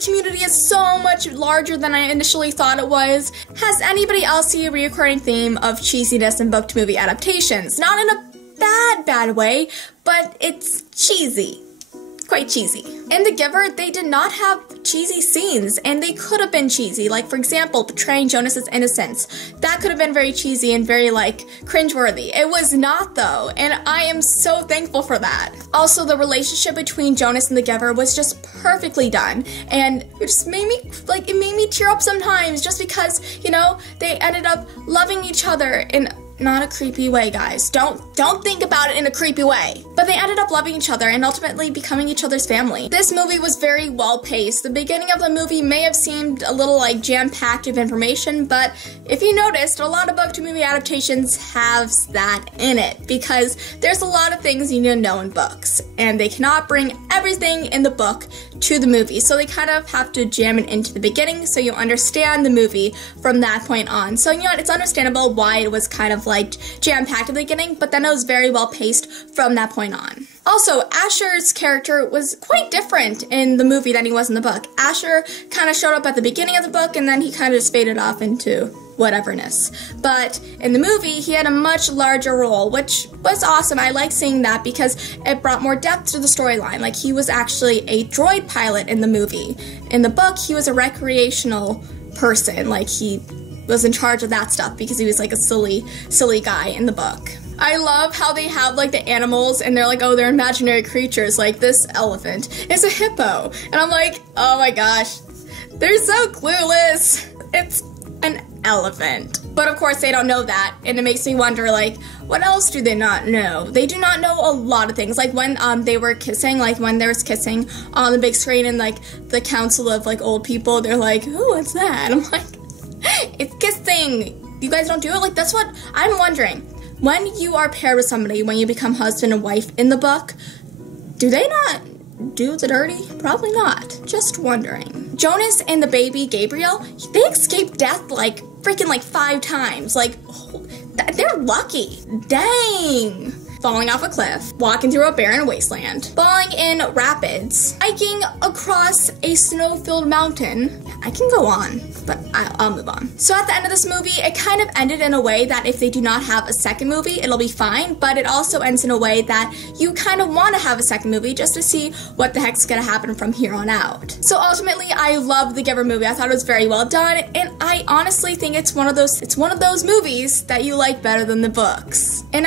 this community is so much larger than I initially thought it was. Has anybody else seen a recurring theme of cheesiness in book to movie adaptations? Not in a bad way, but it's cheesy. Quite cheesy. In The Giver, they did not have cheesy scenes, and they could have been cheesy. Like, for example, betraying Jonas's innocence. That could have been very cheesy and very, cringeworthy. It was not, though, and I am so thankful for that. Also, the relationship between Jonas and The Giver was just perfectly done, and it just made me, it made me tear up sometimes, just because, they ended up loving each other in not a creepy way, guys. Don't think about it in a creepy way. But they ended up loving each other and ultimately becoming each other's family. This movie was very well paced. The beginning of the movie may have seemed a little jam-packed of information, but if you noticed, a lot of book to movie adaptations have that in it, because there's a lot of things you need to know in books, and they cannot bring everything in the book to the movie, so they kind of have to jam it into the beginning so you understand the movie from that point on. So it's understandable why it was kind of jam-packed at the beginning, but then it was very well paced from that point on. Also, Asher's character was quite different in the movie than he was in the book. Asher kind of showed up at the beginning of the book, and then he kind of just faded off into whateverness. But in the movie, he had a much larger role, which was awesome. I like seeing that because it brought more depth to the storyline. He was actually a droid pilot in the movie. In the book, he was a recreational person. He was in charge of that stuff because he was a silly guy in the book. I love how they have the animals and they're oh, they're imaginary creatures. This elephant is a hippo. And I'm oh my gosh, they're so clueless. It's an elephant. But of course they don't know that, and it makes me wonder what else do they not know? They do not know a lot of things. When they were kissing, when there was kissing on the big screen and the council of old people, they're oh, what's that? I'm it's kissing. You guys don't do it? That's what I'm wondering. When you are paired with somebody, when you become husband and wife in the book, do they not do the dirty? Probably not. Just wondering. Jonas and the baby Gabriel, they escaped death freaking 5 times. They're lucky. Dang. Falling off a cliff, walking through a barren wasteland, falling in rapids, hiking across a snow-filled mountain. I can go on, but I'll move on. So at the end of this movie, it kind of ended in a way that if they do not have a second movie, it'll be fine, but it also ends in a way that you kind of want to have a second movie just to see what the heck's gonna happen from here on out. So ultimately, I love the Giver movie. I thought it was very well done, and I honestly think it's one of those movies that you like better than the books. And